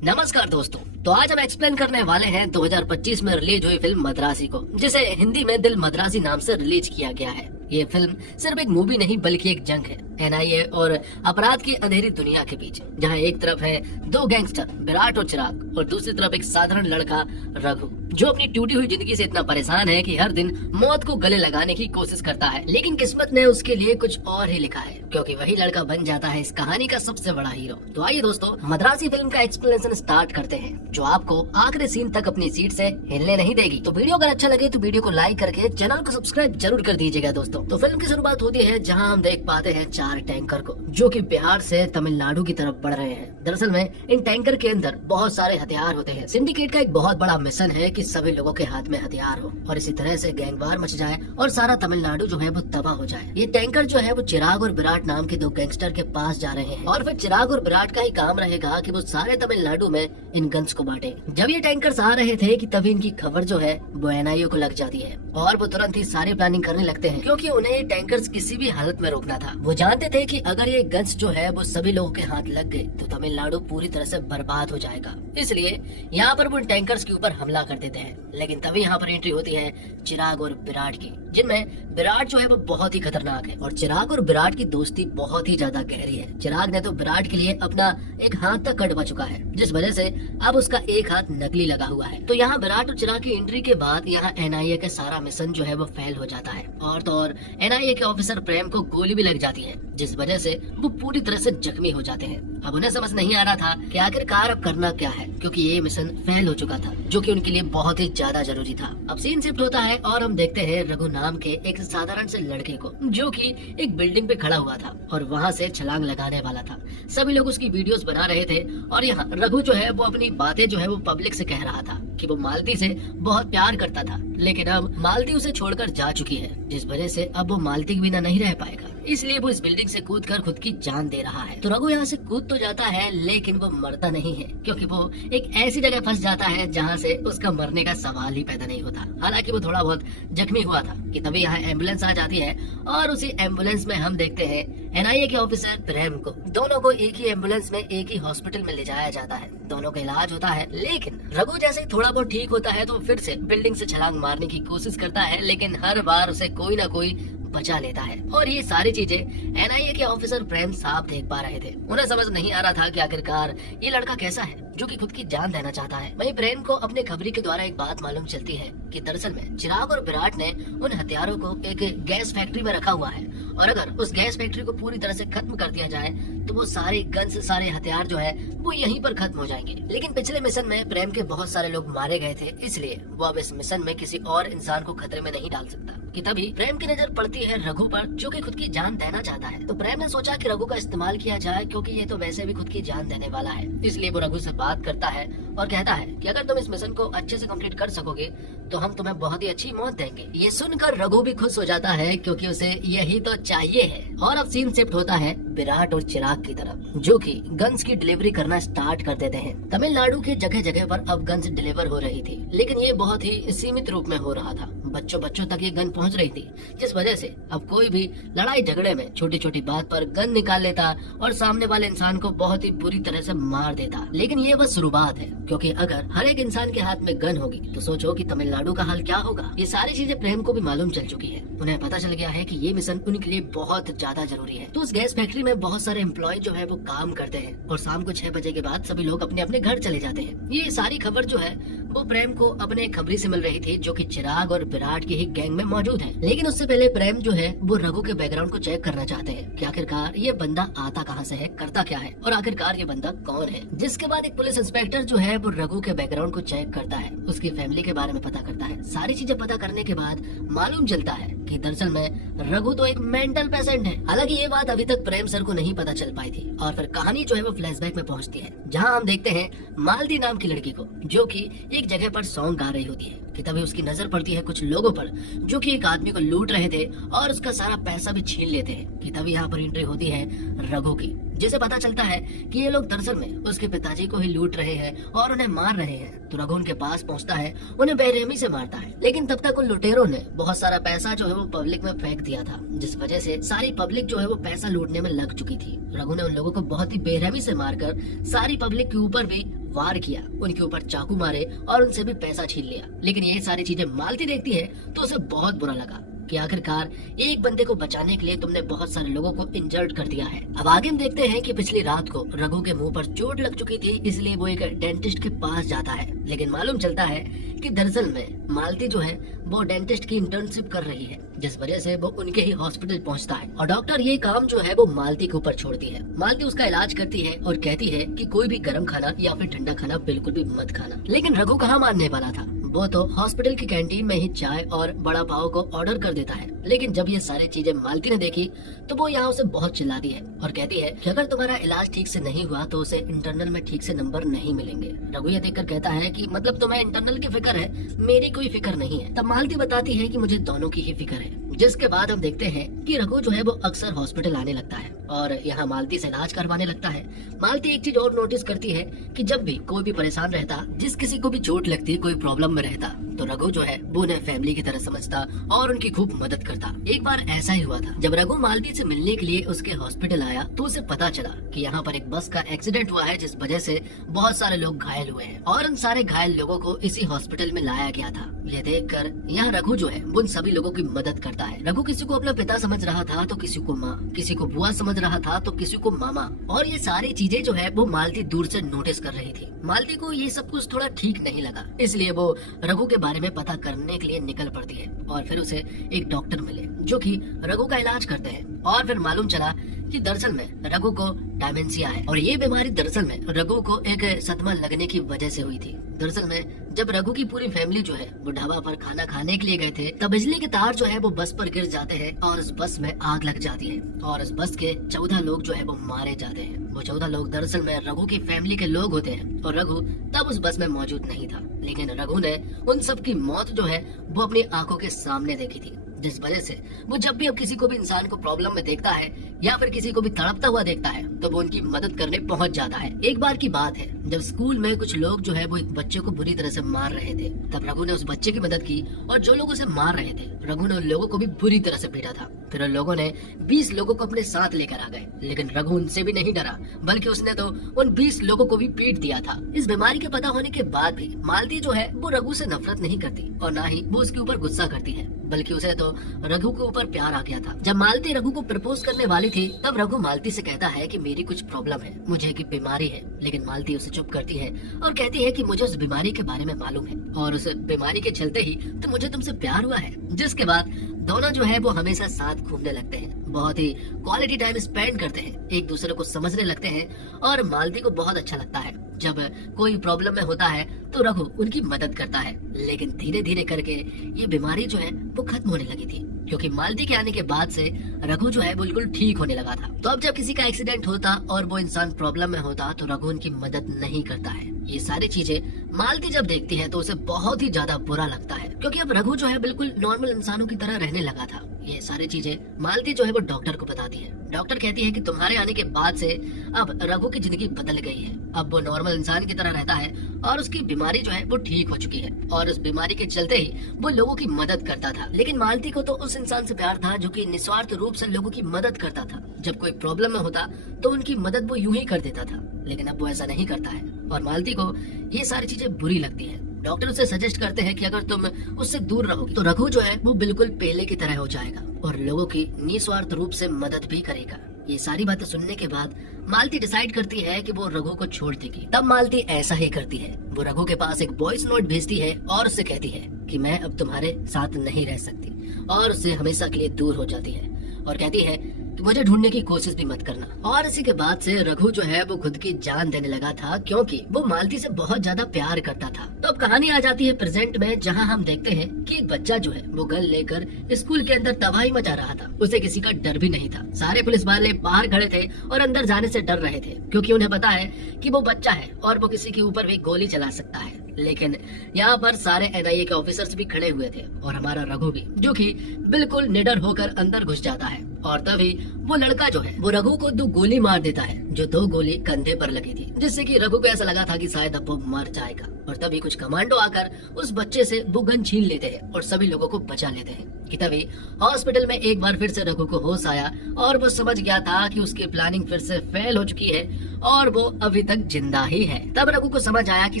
नमस्कार दोस्तों। तो आज हम एक्सप्लेन करने वाले हैं 2025 में रिलीज हुई फिल्म मद्रासी को, जिसे हिंदी में दिल मद्रासी नाम से रिलीज किया गया है। ये फिल्म सिर्फ एक मूवी नहीं बल्कि एक जंग है एनआईए और अपराध की अंधेरी दुनिया के बीच, जहां एक तरफ है दो गैंगस्टर विराट और चिराग और दूसरी तरफ एक साधारण लड़का रघु, जो अपनी टूटी हुई जिंदगी से इतना परेशान है कि हर दिन मौत को गले लगाने की कोशिश करता है। लेकिन किस्मत ने उसके लिए कुछ और ही लिखा है, क्योंकि वही लड़का बन जाता है इस कहानी का सबसे बड़ा हीरो। तो आइए दोस्तों, मद्रासी फिल्म का एक्सप्लेनेशन स्टार्ट करते हैं, जो आपको आखिरी सीन तक अपनी सीट से हिलने नहीं देगी। तो वीडियो अगर अच्छा लगे तो वीडियो को लाइक करके चैनल को सब्सक्राइब जरूर कर दीजिएगा दोस्तों। तो फिल्म की शुरुआत होती है जहां हम देख पाते हैं 4 टैंकर को, जो कि बिहार से तमिलनाडु की तरफ बढ़ रहे हैं। दरअसल में इन टैंकर के अंदर बहुत सारे हथियार होते हैं। सिंडिकेट का एक बहुत बड़ा मिशन है कि सभी लोगों के हाथ में हथियार हो और इसी तरह से गैंगवार मच जाए और सारा तमिलनाडु जो है वो तबाह हो जाए। ये टैंकर जो है वो चिराग और विराट नाम के 2 गैंगस्टर के पास जा रहे हैं और फिर चिराग और विराट का ही काम रहेगा कि वो सारे तमिलनाडु में इन गन्स को बांटे। जब ये टैंकर्स आ रहे थे कि तभी इनकी खबर जो है वो एनआईए को लग जाती है और वो तुरंत ही सारी प्लानिंग करने लगते हैं, क्योंकि उन्हें ये टैंकर्स किसी भी हालत में रोकना था। वो जानते थे कि अगर ये गन्स जो है वो सभी लोगों के हाथ लग गए तो तमिलनाडु पूरी तरह से बर्बाद हो जाएगा। इसलिए यहाँ पर वो इन टैंकर्स के ऊपर हमला कर देते हैं। लेकिन तभी यहाँ पर एंट्री होती है चिराग और विराट की, जिनमें विराट जो है वो बहुत ही खतरनाक है और चिराग और विराट की दोस्ती बहुत ही ज्यादा गहरी है। चिराग ने तो विराट के लिए अपना एक हाथ तक कटवा चुका है, जिस वजह से अब उसका एक हाथ नकली लगा हुआ है। तो यहाँ विराट और चिराग की एंट्री के बाद यहाँ एनआईए का सारा मिशन जो है वो फेल हो जाता है और तो और एनआईए के ऑफिसर प्रेम को गोली भी लग जाती है, जिस वजह से वो पूरी तरह से जख्मी हो जाते हैं। अब उन्हें समझ नहीं आ रहा था कि आखिरकार अब करना क्या है, क्योंकि ये मिशन फेल हो चुका था, जो कि उनके लिए बहुत ही ज्यादा जरूरी था। अब सीन शिफ्ट होता है और हम देखते हैं रघु नाम के एक साधारण से लड़के को, जो कि एक बिल्डिंग पे खड़ा हुआ था और वहाँ से छलांग लगाने वाला था। सभी लोग उसकी वीडियोस बना रहे थे और यहाँ रघु जो है वो अपनी बातें जो है वो पब्लिक से कह रहा था कि वो मालती से बहुत प्यार करता था, लेकिन अब मालती उसे छोड़कर जा चुकी है, जिस वजह से अब वो मालती के बिना नहीं रह पाएगा। इसलिए वो इस बिल्डिंग से कूदकर खुद की जान दे रहा है। तो रघु यहाँ से कूद तो जाता है, लेकिन वो मरता नहीं है, क्योंकि वो एक ऐसी जगह फंस जाता है जहाँ से उसका मरने का सवाल ही पैदा नहीं होता। हालांकि वो थोड़ा बहुत जख्मी हुआ था कि तभी यहाँ एम्बुलेंस आ जाती है और उसी एम्बुलेंस में हम देखते हैं एनआईए के ऑफिसर प्रेम को। दोनों को एक ही एम्बुलेंस में एक ही हॉस्पिटल में ले जाया जाता है। दोनों का इलाज होता है, लेकिन रघु जैसे थोड़ा बहुत ठीक होता है तो फिर से बिल्डिंग से छलांग मारने की कोशिश करता है, लेकिन हर बार उसे कोई ना कोई बचा लेता है। और ये सारी चीजें एनआईए के ऑफिसर प्रेम साहब देख पा रहे थे। उन्हें समझ नहीं आ रहा था कि आखिरकार ये लड़का कैसा है जो कि खुद की जान देना चाहता है। वहीं प्रेम को अपने खबरी के द्वारा एक बात मालूम चलती है कि दरअसल में चिराग और विराट ने उन हथियारों को एक गैस फैक्ट्री में रखा हुआ है और अगर उस गैस फैक्ट्री को पूरी तरह से खत्म कर दिया जाए तो वो सारे गन्स, सारे हथियार जो है वो यहीं पर खत्म हो जाएंगे। लेकिन पिछले मिशन में प्रेम के बहुत सारे लोग मारे गए थे, इसलिए वो अब इस मिशन में किसी और इंसान को खतरे में नहीं डाल सकता। कि तभी प्रेम की नजर पड़ती है रघु पर, जो कि खुद की जान देना चाहता है। तो प्रेम ने सोचा कि रघु का इस्तेमाल किया जाए, क्योंकि ये तो वैसे भी खुद की जान देने वाला है। इसलिए वो रघु से बात करता है और कहता है कि अगर तुम इस मिशन को अच्छे से कंप्लीट कर सकोगे तो हम तुम्हें बहुत ही अच्छी मौत देंगे। ये सुनकर रघु भी खुश हो जाता है, क्योंकि उसे यही तो चाहिए है। और अब सीन शिफ्ट होता है विराट और चिराग की तरफ, जो कि गन्स की डिलीवरी करना स्टार्ट कर देते हैं। तमिलनाडु के जगह जगह पर अब गन्स डिलीवर हो रही थी, लेकिन ये बहुत ही सीमित रूप में हो रहा था। बच्चों तक ये गन पहुंच रही थी, जिस वजह से अब कोई भी लड़ाई झगड़े में छोटी छोटी बात पर गन निकाल लेता और सामने वाले इंसान को बहुत ही बुरी तरह से मार देता। लेकिन ये बस शुरुआत है, क्योंकि अगर हर एक इंसान के हाथ में गन होगी तो सोचो कि तमिलनाडु का हाल क्या होगा। ये सारी चीजें प्रेम को भी मालूम चल चुकी है। उन्हें पता चल गया है कि ये मिशन उनके लिए बहुत ज्यादा जरूरी है। तो उस गैस फैक्ट्री में बहुत सारे एम्प्लॉय जो है वो काम करते हैं और शाम को 6 बजे के बाद सभी लोग अपने अपने घर चले जाते हैं। ये सारी खबर जो है वो प्रेम को अपने खबरी से मिल रही थी, जो कि चिराग और विराट की ही गैंग में मौजूद है। लेकिन उससे पहले प्रेम जो है वो रघु के बैकग्राउंड को चेक करना चाहते हैं कि आखिरकार ये बंदा आता कहाँ से है, करता क्या है और आखिरकार ये बंदा कौन है। जिसके बाद एक पुलिस इंस्पेक्टर जो है वो रघु के बैकग्राउंड को चेक करता है, उसकी फैमिली के बारे में पता करता है। सारी चीजें पता करने के बाद मालूम चलता है कि दरअसल में रघु तो एक मेंटल पेशेंट है। हालांकि ये बात अभी तक प्रेम सर को नहीं पता चल पाई थी। और फिर कहानी जो है वो फ्लैशबैक में पहुंचती है, जहां हम देखते हैं मालती नाम की लड़की को, जो कि एक जगह पर सॉन्ग गा रही होती है कि तभी उसकी नजर पड़ती है कुछ लोगों पर, जो कि एक आदमी को लूट रहे थे और उसका सारा पैसा भी छीन लेते हैं। कि तभी यहाँ पर एंट्री होती है रघु की, जिसे पता चलता है कि ये लोग दरअसल में उसके पिताजी को ही लूट रहे हैं और उन्हें मार रहे हैं। तो रघु उनके पास पहुंचता है, उन्हें बेरहमी से मारता है। लेकिन तब तक उन लुटेरों ने बहुत सारा पैसा जो है वो पब्लिक में फेंक दिया था, जिस वजह से सारी पब्लिक जो है वो पैसा लूटने में लग चुकी थी। रघु ने उन लोगों को बहुत ही बेरहमी से मारकर सारी पब्लिक के ऊपर भी वार किया, उनके ऊपर चाकू मारे और उनसे भी पैसा छीन लिया। लेकिन ये सारी चीजें मालती देखती है तो उसे बहुत बुरा लगा कि आखिरकार एक बंदे को बचाने के लिए तुमने बहुत सारे लोगों को इंजर्ड कर दिया है। अब आगे हम देखते हैं कि पिछली रात को रघु के मुंह पर चोट लग चुकी थी, इसलिए वो एक डेंटिस्ट के पास जाता है। लेकिन मालूम चलता है कि दरअसल में मालती जो है वो डेंटिस्ट की इंटर्नशिप कर रही है, जिस वजह से वो उनके ही हॉस्पिटल पहुंचता है और डॉक्टर ये काम जो है वो मालती के ऊपर छोड़ती है। मालती उसका इलाज करती है और कहती है कि कोई भी गर्म खाना या फिर ठंडा खाना बिल्कुल भी मत खाना। लेकिन रघु कहाँ मानने वाला था, वो तो हॉस्पिटल की कैंटीन में ही चाय और बड़ा पाव को ऑर्डर कर देता है। लेकिन जब ये सारी चीजें मालती ने देखी तो वो यहाँ उसे बहुत चिल्लाती है और कहती है कि अगर तुम्हारा इलाज ठीक से नहीं हुआ तो उसे इंटरनल में ठीक से नंबर नहीं मिलेंगे। रघु ये देखकर कहता है कि मतलब तुम्हें इंटरनल की फिक्र है, मेरी कोई फिक्र नहीं है। तब मालती बताती है कि मुझे दोनों की ही फिक्र है। जिसके बाद हम देखते हैं कि रघु जो है वो अक्सर हॉस्पिटल आने लगता है और यहाँ मालती से इलाज करवाने लगता है। मालती एक चीज और नोटिस करती है कि जब भी कोई भी परेशान रहता, जिस किसी को भी चोट लगती, कोई प्रॉब्लम में रहता, तो रघु जो है वो उन्हें फैमिली की तरह समझता और उनकी खूब मदद करता। एक बार ऐसा ही हुआ था, जब रघु मालती से मिलने के लिए उसके हॉस्पिटल आया तो उसे पता चला कि यहाँ पर एक बस का एक्सीडेंट हुआ है, जिस वजह से बहुत सारे लोग घायल हुए हैं और उन सारे घायल लोगों को इसी हॉस्पिटल में लाया गया था। ये देखकर यहाँ रघु जो है उन सभी लोगों की मदद करता है। रघु किसी को अपना पिता समझ रहा था तो किसी को माँ, किसी को बुआ समझ रहा था तो किसी को मामा, और ये सारी चीजें जो है वो मालती दूर से नोटिस कर रही थी। मालती को ये सब कुछ थोड़ा ठीक नहीं लगा, इसलिए वो रघु के बारे में पता करने के लिए निकल पड़ती है और फिर उसे एक डॉक्टर मिले जो कि रघु का इलाज करते हैं। और फिर मालूम चला कि दरअसल में रघु को डायमेंशिया है और ये बीमारी दरअसल में रघु को एक सदमा लगने की वजह से हुई थी। दरअसल में जब रघु की पूरी फैमिली जो है वो ढाबा पर खाना खाने के लिए गए थे, तब बिजली के तार जो है वो बस पर गिर जाते हैं और उस बस में आग लग जाती है और उस बस के 14 लोग जो है वो मारे जाते हैं। वो 14 लोग दरअसल में रघु की फैमिली के लोग होते हैं और रघु तब उस बस में मौजूद नहीं था। लेकिन रघु ने उन सब की मौत जो है वो अपनी आंखों के सामने देखी थी, जिस वजह से वो जब भी अब किसी को भी इंसान को प्रॉब्लम में देखता है या फिर किसी को भी तड़पता हुआ देखता है तो वो उनकी मदद करने पहुंच जाता है। एक बार की बात है, जब स्कूल में कुछ लोग जो है वो एक बच्चे को बुरी तरह से मार रहे थे, तब रघु ने उस बच्चे की मदद की और जो लोग उसे मार रहे थे रघु ने उन लोगों को भी बुरी तरह से पीटा था। फिर उन लोगों ने 20 लोगों को अपने साथ लेकर आ गए, लेकिन रघु उनसे भी नहीं डरा, बल्कि उसने तो उन 20 लोगों को भी पीट दिया था। इस बीमारी के पता होने के बाद भी मालती जो है वो रघु से नफरत नहीं करती और ना ही वो उसके ऊपर गुस्सा करती है, बल्कि उसे तो रघु के ऊपर प्यार आ गया था। जब मालती रघु को प्रपोज करने वाली थी तब रघु मालती से कहता है कि मेरी कुछ प्रॉब्लम है, मुझे एक बीमारी है। लेकिन मालती उसे चुप करती है और कहती है कि मुझे उस बीमारी के बारे में मालूम है और उस बीमारी के चलते ही तो मुझे तुमसे प्यार हुआ है। जिसके बाद दोनों जो है वो हमेशा साथ घूमने लगते हैं, बहुत ही क्वालिटी टाइम स्पेंड करते हैं, एक दूसरे को समझने लगते हैं और मालती को बहुत अच्छा लगता है जब कोई प्रॉब्लम में होता है तो रघु उनकी मदद करता है। लेकिन धीरे धीरे करके ये बीमारी जो है वो खत्म होने लगी थी, क्योंकि मालती के आने के बाद से रघु जो है बिल्कुल ठीक होने लगा था। तो अब जब किसी का एक्सीडेंट होता और वो इंसान प्रॉब्लम में होता तो रघु उनकी मदद नहीं करता है। ये सारी चीजें मालती जब देखती है तो उसे बहुत ही ज्यादा बुरा लगता है, क्योंकि अब रघु जो है बिल्कुल नॉर्मल इंसानों की तरह रहने लगा था। ये सारी चीजें मालती जो है वो डॉक्टर को बताती है। डॉक्टर कहती है कि तुम्हारे आने के बाद से अब रघु की जिंदगी बदल गई है, अब वो नॉर्मल इंसान की तरह रहता है और उसकी बीमारी जो है वो ठीक हो चुकी है और उस बीमारी के चलते ही वो लोगों की मदद करता था। लेकिन मालती को तो उस इंसान से प्यार था जो कि निस्वार्थ रूप से लोगों की मदद करता था। जब कोई प्रॉब्लम में होता तो उनकी मदद वो यूं ही कर देता था, लेकिन अब वो ऐसा नहीं करता है और मालती को ये सारी चीजें बुरी लगती है। डॉक्टर उसे सजेस्ट करते हैं कि अगर तुम उससे दूर रहोगी तो रघु जो है वो बिल्कुल पहले की तरह हो जाएगा और लोगों की निस्वार्थ रूप से मदद भी करेगा। ये सारी बातें सुनने के बाद मालती डिसाइड करती है कि वो रघु को छोड़ देगी। तब मालती ऐसा ही करती है, वो रघु के पास एक वॉइस नोट भेजती है और उससे कहती है कि मैं अब तुम्हारे साथ नहीं रह सकती और उससे हमेशा के लिए दूर हो जाती है और कहती है कि मुझे ढूंढने की कोशिश भी मत करना। और इसी के बाद से रघु जो है वो खुद की जान देने लगा था, क्योंकि वो मालती से बहुत ज्यादा प्यार करता था। तो अब कहानी आ जाती है प्रेजेंट में, जहां हम देखते हैं कि एक बच्चा जो है वो गन लेकर स्कूल के अंदर तबाही मचा रहा था। उसे किसी का डर भी नहीं था। सारे पुलिस वाले बाहर खड़े थे और अंदर जाने से डर रहे थे, क्योंकि उन्हें पता है कि वो बच्चा है और वो किसी के ऊपर भी गोली चला सकता है। लेकिन यहाँ पर सारे NIA के ऑफिसर्स भी खड़े हुए थे और हमारा रघु भी, जो कि बिल्कुल निडर होकर अंदर घुस जाता है और तभी वो लड़का जो है वो रघु को 2 गोली मार देता है जो 2 गोली कंधे पर लगी थी, जिससे कि रघु को ऐसा लगा था कि शायद अब वो मर जाएगा। और तभी कुछ कमांडो आकर उस बच्चे से वो गन छीन लेते हैं और सभी लोगों को बचा लेते हैं। कि तभी हॉस्पिटल में एक बार फिर से रघु को होश आया और वो समझ गया था कि उसकी प्लानिंग फिर से फेल हो चुकी है और वो अभी तक जिंदा ही है। तब रघु को समझ आया कि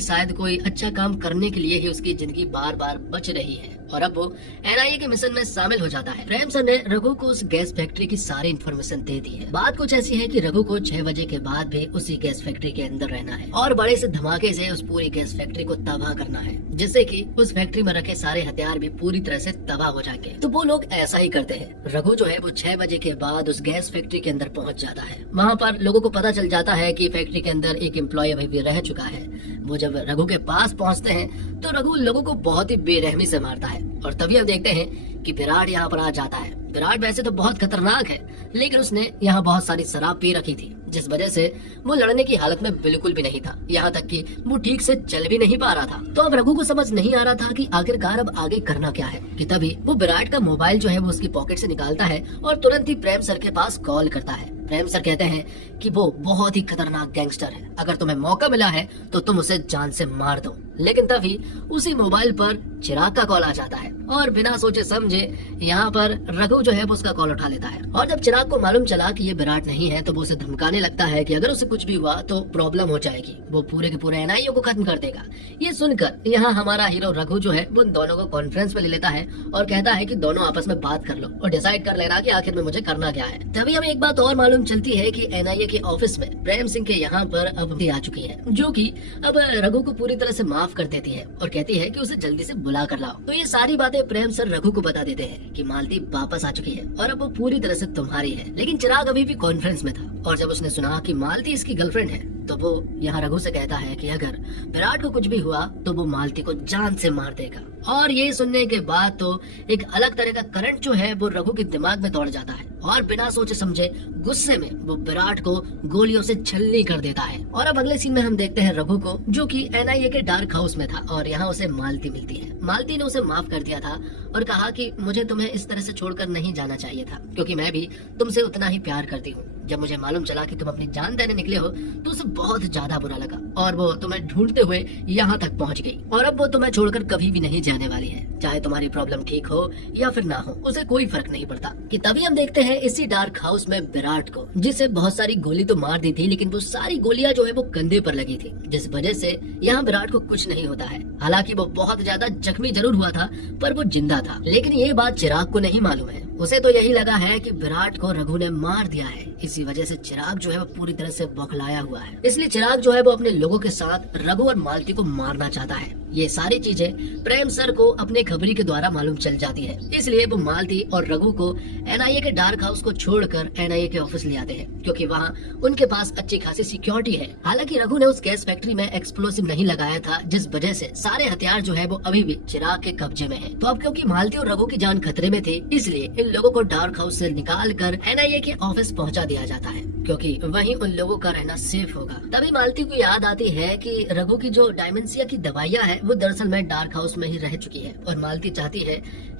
शायद कोई अच्छा काम करने के लिए ही उसकी जिंदगी बार बार बच रही है और अब वो एनआईए के मिशन में शामिल हो जाता है। प्रेम सर ने रघु को उस गैस फैक्ट्री की सारी इन्फॉर्मेशन दे दी है। बात कुछ ऐसी है कि रघु को 6 बजे के बाद भी उसी गैस फैक्ट्री के अंदर रहना है और बड़े से धमाके से उस पूरी गैस फैक्ट्री को तबाह करना है, जिससे कि उस फैक्ट्री में रखे सारे हथियार भी पूरी तरह से तबाह हो जाएंगे। तो वो लोग ऐसा ही करते हैं। रघु जो है वो 6 बजे के बाद उस गैस फैक्ट्री के अंदर पहुंच जाता है। वहाँ पर लोगों को पता चल जाता है कि फैक्ट्री के अंदर एक एम्प्लॉय अभी भी रह चुका है। वो जब रघु के पास पहुँचते हैं तो रघु लोगों को बहुत ही बेरहमी से मारता है और तभी हम देखते हैं कि विराट यहाँ पर आ जाता है। विराट वैसे तो बहुत खतरनाक है, लेकिन उसने यहाँ बहुत सारी शराब पी रखी थी, जिस वजह से वो लड़ने की हालत में बिल्कुल भी नहीं था। यहाँ तक कि वो ठीक से चल भी नहीं पा रहा था। तो अब रघु को समझ नहीं आ रहा था कि आखिरकार अब आगे करना क्या है। कि तभी वो विराट का मोबाइल जो है वो उसकी पॉकेट से निकालता है और तुरंत ही प्रेम सर के पास कॉल करता है। प्रेम सर कहते हैं कि वो बहुत ही खतरनाक गैंगस्टर है, अगर तुम्हें मौका मिला है तो तुम उसे जान से मार दो। लेकिन तभी उसी मोबाइल पर चिराग का कॉल आ जाता है और बिना सोचे समझे यहाँ पर रघु जो है वो उसका कॉल उठा लेता है। और जब चिराग को मालूम चला कि ये विराट नहीं है तो वो उसे धमकाने लगता है कि अगर उसे कुछ भी हुआ तो प्रॉब्लम हो जाएगी, वो पूरे के पूरे एनआईए को खत्म कर देगा। ये सुनकर यहाँ हमारा हीरो रघु जो है वो उन दोनों को कॉन्फ्रेंस में ले लेता है और कहता है कि दोनों आपस में बात कर लो और डिसाइड कर लेना कि आखिर में मुझे करना क्या है। तभी हमें एक बात और मालूम चलती है कि एनआईए के ऑफिस में प्रेम सिंह के यहाँ पर अब आ चुकी है, जो कि अब रघु को पूरी तरह से माफ कर देती है और कहती है कि उसे जल्दी से बुला कर लाओ। तो ये सारी बातें प्रेम सर रघु को बता देते हैं कि मालती वापस आ चुकी है और अब वो पूरी तरह से तुम्हारी है। लेकिन चिराग अभी भी कॉन्फ्रेंस में था और जब उसने सुना कि मालती इसकी गर्लफ्रेंड है तो वो यहाँ रघु से कहता है कि अगर विराट को कुछ भी हुआ तो वो मालती को जान से मार देगा। और ये सुनने के बाद तो एक अलग तरह का करंट जो है वो रघु के दिमाग में दौड़ जाता है और बिना सोचे समझे गुस्से में वो विराट को गोलियों से छलनी कर देता है। और अब अगले सीन में हम देखते हैं रघु को, जो कि एनआईए के डार्क हाउस में था और यहाँ उसे मालती मिलती है। मालती ने उसे माफ कर दिया था और कहा कि मुझे तुम्हें इस तरह से छोड़कर नहीं जाना चाहिए था, क्योंकि मैं भी तुमसे उतना ही प्यार करती हूँ। जब मुझे मालूम चला कि तुम अपनी जान देने निकले हो तो उसे बहुत ज्यादा बुरा लगा और वो तुम्हें ढूंढते हुए यहाँ तक पहुँच गई और अब वो तुम्हें छोड़कर कभी भी नहीं जाने वाली है, चाहे तुम्हारी प्रॉब्लम ठीक हो या फिर ना हो, उसे कोई फर्क नहीं पड़ता। कि तभी हम देखते हैं इसी डार्क हाउस में विराट को, जिसे बहुत सारी गोली तो मार दी थी लेकिन वो सारी गोलियां जो है वो कंधे पर लगी थी, जिस वजह से यहाँ विराट को कुछ नहीं होता है। हालांकि वो बहुत ज्यादा जख्मी जरूर हुआ था पर वो जिंदा था। लेकिन ये बात चिराग को नहीं मालूम है। उसे तो यही लगा है कि विराट को रघु ने मार दिया है, इसी वजह से चिराग जो है वो पूरी तरह से बौखलाया हुआ है। इसलिए चिराग जो है वो अपने लोगों के साथ रघु और मालती को मारना चाहता है। ये सारी चीजें प्रेम सर को अपने खबरी के द्वारा मालूम चल जाती है, इसलिए वो मालती और रघु को एनआईए के डार्क हाउस को छोड़कर एनआईए के ऑफिस ले आते हैं, क्योंकि वहाँ उनके पास अच्छी खासी सिक्योरिटी है। हालांकि रघु ने उस गैस फैक्ट्री में एक्सप्लोसिव नहीं लगाया था, जिस वजह से सारे हथियार जो है वो अभी भी चिराग के कब्जे में है। तो अब क्योंकि मालती और रघु की जान खतरे में थी, इसलिए इन लोगों को डार्क हाउस से निकाल कर एनआईए के ऑफिस पहुंचा दिया जाता है, क्योंकि वहीं उन लोगों का रहना सेफ होगा। तभी मालती को याद आती है कि रघु की जो डायमेंशिया की दवाइयाँ है वो दरअसल में डार्क हाउस में ही रह चुकी है और मालती चाहती है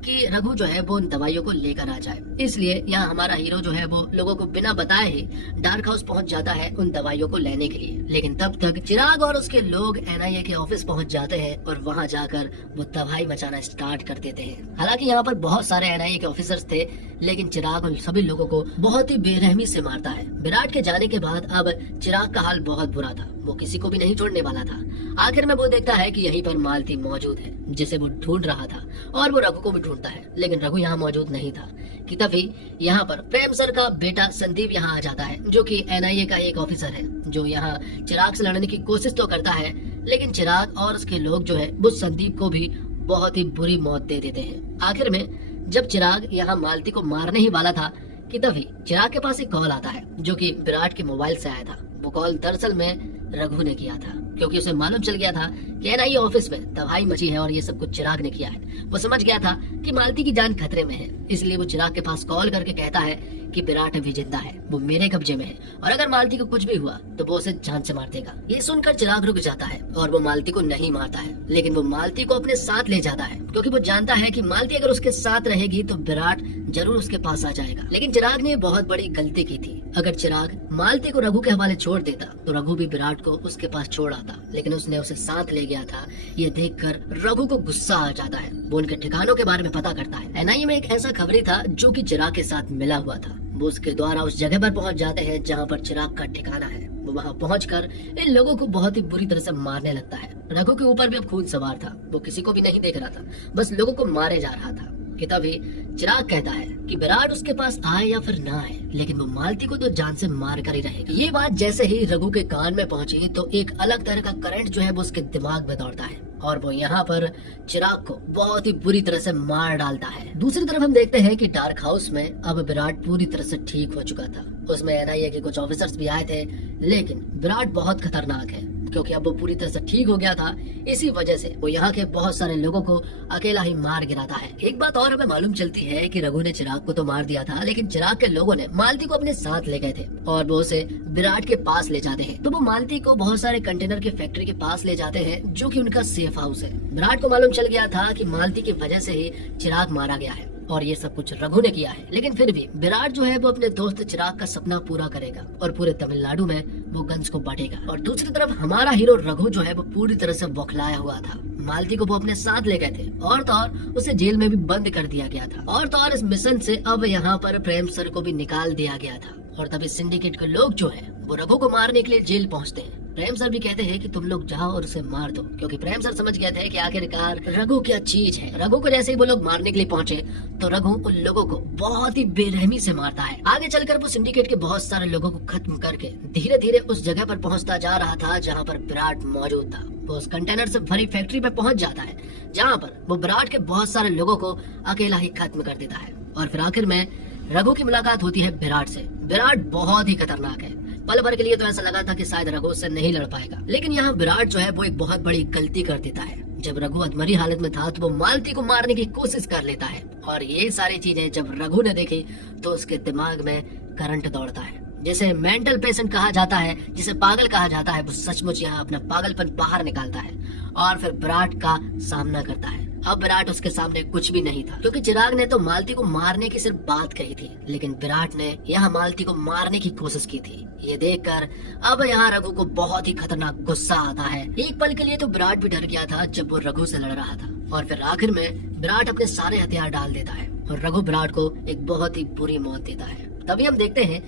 कि रघु जो है वो उन दवाइयों को लेकर आ जाए। इसलिए यहाँ हमारा हीरो जो है वो लोगों को बिना बताए ही डार्क हाउस पहुँच जाता है उन दवाइयों को लेने के लिए। लेकिन तब तक चिराग और उसके लोग एनआईए के ऑफिस पहुँच जाते हैं और वहाँ जाकर वो तबाही मचाना स्टार्ट कर देते हैं। हालांकि यहाँ पर बहुत सारे एनआईए के ऑफिसर्स थे, लेकिन चिराग उन सभी लोगों को बहुत ही बेरहमी से मारता है। विराट के जाने के बाद अब चिराग का हाल बहुत बुरा था, वो किसी को भी नहीं छोड़ने वाला था। आखिर में वो देखता है कि यहीं पर मालती मौजूद है, जिसे वो ढूंढ रहा था, और वो रघु को भी ढूंढता है, लेकिन रघु यहाँ मौजूद नहीं था। कि तभी यहाँ पर प्रेम सर का बेटा संदीप यहाँ आ जाता है, जो कि एनआईए का एक ऑफिसर है, जो यहाँ चिराग से लड़ने की कोशिश तो करता है, लेकिन चिराग और उसके लोग जो है वो संदीप को भी बहुत ही बुरी मौत दे देते हैं। आखिर में जब चिराग यहाँ मालती को मारने ही वाला था कि तभी चिराग के पास एक कॉल आता है, जो कि विराट के मोबाइल से आया था। वो कॉल दरअसल में रघु ने किया था, क्योंकि उसे मालूम चल गया था कि एनआईए ऑफिस में तबाही मची है और ये सब कुछ चिराग ने किया है। वो समझ गया था कि मालती की जान खतरे में है, इसलिए वो चिराग के पास कॉल करके कहता है कि विराट अभी जिंदा है, वो मेरे कब्जे में है और अगर मालती को कुछ भी हुआ तो वो उसे जान से मार देगा। ये सुनकर चिराग रुक जाता है और वो मालती को नहीं मारता है, लेकिन वो मालती को अपने साथ ले जाता है क्योंकि वो जानता है कि मालती अगर उसके साथ रहेगी तो विराट जरूर उसके पास आ जाएगा। लेकिन चिराग ने बहुत बड़ी गलती की थी। अगर चिराग मालती को रघु के हवाले छोड़ देता तो रघु भी विराट को उसके पास छोड़ आता, लेकिन उसने उसे साथ ले गया था। ये देखकर रघु को गुस्सा आ जाता है। वो उनके ठिकानों के बारे में पता करता है। एनआईए में एक ऐसा खबरी था जो कि चिराग के साथ मिला हुआ था। वो उसके द्वारा उस जगह पर पहुंच जाते हैं जहां पर चिराग का ठिकाना है। वो वहां पहुंचकर इन लोगों को बहुत ही बुरी तरह से मारने लगता है। रघु के ऊपर भी अब खून सवार था। वो किसी को भी नहीं देख रहा था, बस लोगों को मारे जा रहा था कि तभी चिराग कहता है कि विराट उसके पास आए या फिर ना आए, लेकिन वो मालती को तो जान से मार कर ही रहेगा। ये बात जैसे ही रघु के कान में पहुंची तो एक अलग तरह का करंट जो है वो उसके दिमाग में दौड़ता है और वो यहाँ पर चिराग को बहुत ही बुरी तरह से मार डालता है। दूसरी तरफ हम देखते हैं कि डार्क हाउस में अब विराट पूरी तरह से ठीक हो चुका था। उसमें एनआईए के कुछ ऑफिसर्स भी आए थे, लेकिन विराट बहुत खतरनाक है क्योंकि अब वो पूरी तरह से ठीक हो गया था। इसी वजह से वो यहाँ के बहुत सारे लोगों को अकेला ही मार गिराता है। एक बात और हमें मालूम चलती है कि रघु ने चिराग को तो मार दिया था, लेकिन चिराग के लोगों ने मालती को अपने साथ ले गए थे और वो उसे विराट के पास ले जाते हैं। तो वो मालती को बहुत सारे कंटेनर के फैक्ट्री के पास ले जाते हैं जो कि उनका सेफ हाउस है। विराट को मालूम चल गया था कि मालती की वजह से ही चिराग मारा गया है और ये सब कुछ रघु ने किया है, लेकिन फिर भी विराट जो है वो अपने दोस्त चिराग का सपना पूरा करेगा और पूरे तमिलनाडु में वो गन्स को बांटेगा। और दूसरी तरफ हमारा हीरो रघु जो है वो पूरी तरह से बौखलाया हुआ था। मालती को वो अपने साथ ले गए थे और तो और उसे जेल में भी बंद कर दिया गया था और तो और इस मिशन से अब यहाँ पर प्रेम सर को भी निकाल दिया गया था। और तभी सिंडिकेट के लोग जो है वो रघु को मारने के लिए जेल पहुँचते हैं। प्रेम सर भी कहते हैं कि तुम लोग जाओ और उसे मार दो, क्योंकि प्रेम सर समझ गए थे कि आखिरकार रघु क्या चीज है। रघु को जैसे ही वो लोग मारने के लिए पहुंचे तो रघु उन लोगों को बहुत ही बेरहमी से मारता है। आगे चलकर वो सिंडिकेट के बहुत सारे लोगों को खत्म करके धीरे धीरे उस जगह पर पहुंचता जा रहा था जहां पर विराट मौजूद था। वो उस कंटेनर से भरी फैक्ट्री पे पहुंच जाता है जहां पर वो विराट के बहुत सारे लोगों को अकेला ही खत्म कर देता है। और फिर आखिर में रघु की मुलाकात होती है विराट से। विराट बहुत ही खतरनाक है। पल भर के लिए तो ऐसा लगा था कि शायद रघु उससे नहीं लड़ पाएगा, लेकिन यहाँ विराट जो है वो एक बहुत बड़ी गलती कर देता है। जब रघु अधमरी हालत में था तो वो मालती को मारने की कोशिश कर लेता है और ये सारी चीजें जब रघु ने देखी तो उसके दिमाग में करंट दौड़ता है। जिसे मेंटल पेशेंट कहा जाता है, जिसे पागल कहा जाता है, वो सचमुच यहाँ अपना पागलपन बाहर निकालता है और फिर विराट का सामना करता है। अब विराट उसके सामने कुछ भी नहीं था क्योंकि चिराग ने तो मालती को मारने की सिर्फ बात कही थी, लेकिन विराट ने यहाँ मालती को मारने की कोशिश की थी। ये देखकर अब यहाँ रघु को बहुत ही खतरनाक गुस्सा आता है। एक पल के लिए तो विराट भी डर गया था जब वो रघु से लड़ रहा था और फिर आखिर में विराट अपने सारे हथियार डाल देता है और रघु विराट को एक बहुत ही बुरी मौत देता है। तभी हम देखते हैं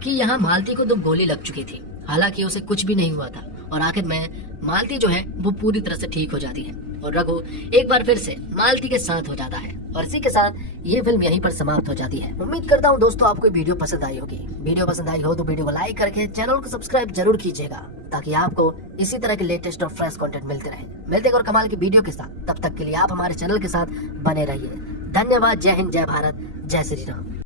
कि यहाँ मालती को 2 गोली लग चुकी थी, हालांकि उसे कुछ भी नहीं हुआ था और आखिर में मालती जो है वो पूरी तरह से ठीक हो जाती है और रघु एक बार फिर से मालती के साथ हो जाता है। और इसी के साथ ये फिल्म यहीं पर समाप्त हो जाती है। उम्मीद करता हूँ दोस्तों आपको वीडियो पसंद आई होगी। वीडियो पसंद आई हो तो वीडियो को लाइक करके चैनल को सब्सक्राइब जरूर कीजिएगा ताकि आपको इसी तरह के लेटेस्ट और फ्रेश कंटेंट मिलते रहे। मिलते हैं और कमाल की वीडियो के साथ, तब तक के लिए आप हमारे चैनल के साथ बने रहिए। धन्यवाद। जय हिंद, जय भारत, जय श्री राम।